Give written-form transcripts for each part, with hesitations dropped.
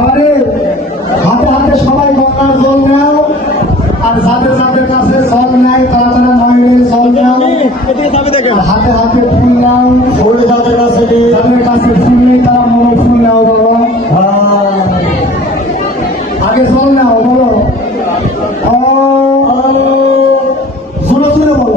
আরে হাতে হাতে সবাই গঙ্গার জল নাও, আর যাদের যাদের কাছে জল নেয় তারা তারা নয় জল নাও, হাতে হাতে ফুল নাও, ফুলে যাদের কাছে ফুল নেই তারা মনে ফুল নাও বাবা। আগে জল নাও, বলো জোরে জোরে বলো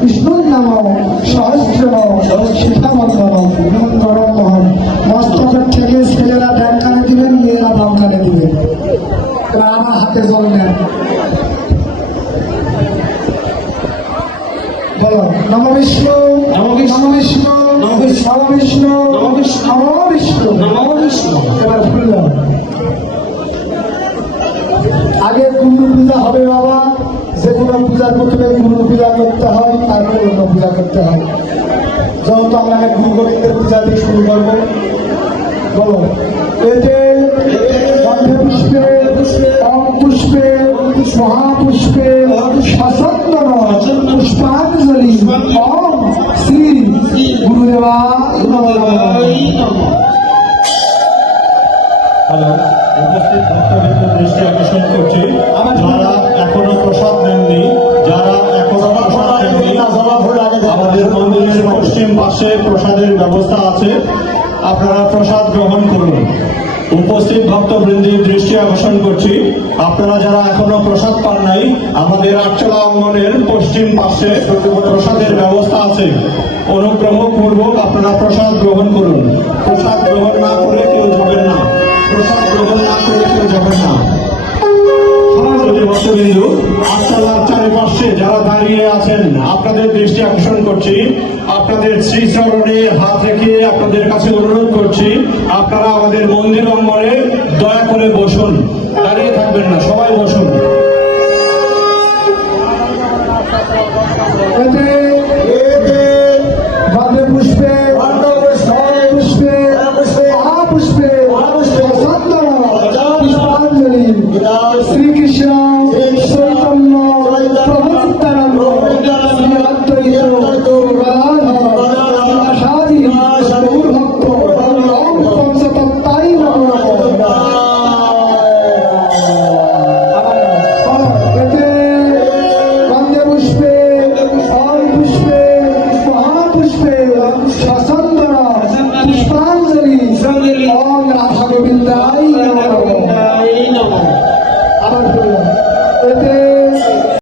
কৃষ্ণর নাম সহস্র মস্তকের থেকে ছেলেরা ব্যাগ কানে দিবেন, মেয়েরা বাম কানে দিবেন। আমার হাতে জল নেন, বলো নম বিষ্ণু নম বিষ্ণু নম বিষ্ণু নম বিষ্ণু নম বিষ্ণু। এবার ভুল আগে গুরু পূজা হবে বাবা, যে কোনো পূজা করতে গুরু পূজা করতে হয়, তারপরে অন্য পূজা করতে হয়। যেহেতু আমরা গুরু গোবিন্দের পূজা দিয়ে শুরু করবো, বলো এতে গন্ধে পুষ্পে অং পুষ্পে মহাপুষ্পে সচন্দন পুষ্পাঞ্জলি ওম শ্রী গুরুদেবা উপস্থিত ভক্তবৃন্দের দৃষ্টি আকর্ষণ করছি, যারা এখনো প্রসাদ নেননি, যারা এখনো প্রসাদ নেননি, আমাদের মন্দিরের পশ্চিম পাশে প্রসাদের ব্যবস্থা আছে, আপনারা প্রসাদ গ্রহণ করুন। উপস্থিত ভক্তবৃন্দের দৃষ্টি আকর্ষণ করছি, আপনারা যারা এখনো প্রসাদ পান নাই, আমাদের আটচালা অঙ্গনের পশ্চিম পাশে প্রসাদের ব্যবস্থা আছে, অনুগ্রহ পূর্বক আপনারা প্রসাদ গ্রহণ করুন। প্রসাদ গ্রহণ না করে কেউ যাবেন না, প্রসাদ গ্রহণ না করে কেউ যাবেন না। ভক্তবিন্দু আটচালার চারিপাশে যারা দাঁড়িয়ে আছেন, আপনাদের দৃষ্টি আকর্ষণ করছি, আপনাদের শ্রীচরণে হাত রেখে আপনাদের কাছে অনুরোধ করছি, আপনারা আমাদের মন্দির অঙ্গনে দয়া করে বসুন, দাঁড়িয়ে থাকবেন না, সবাই বসুন।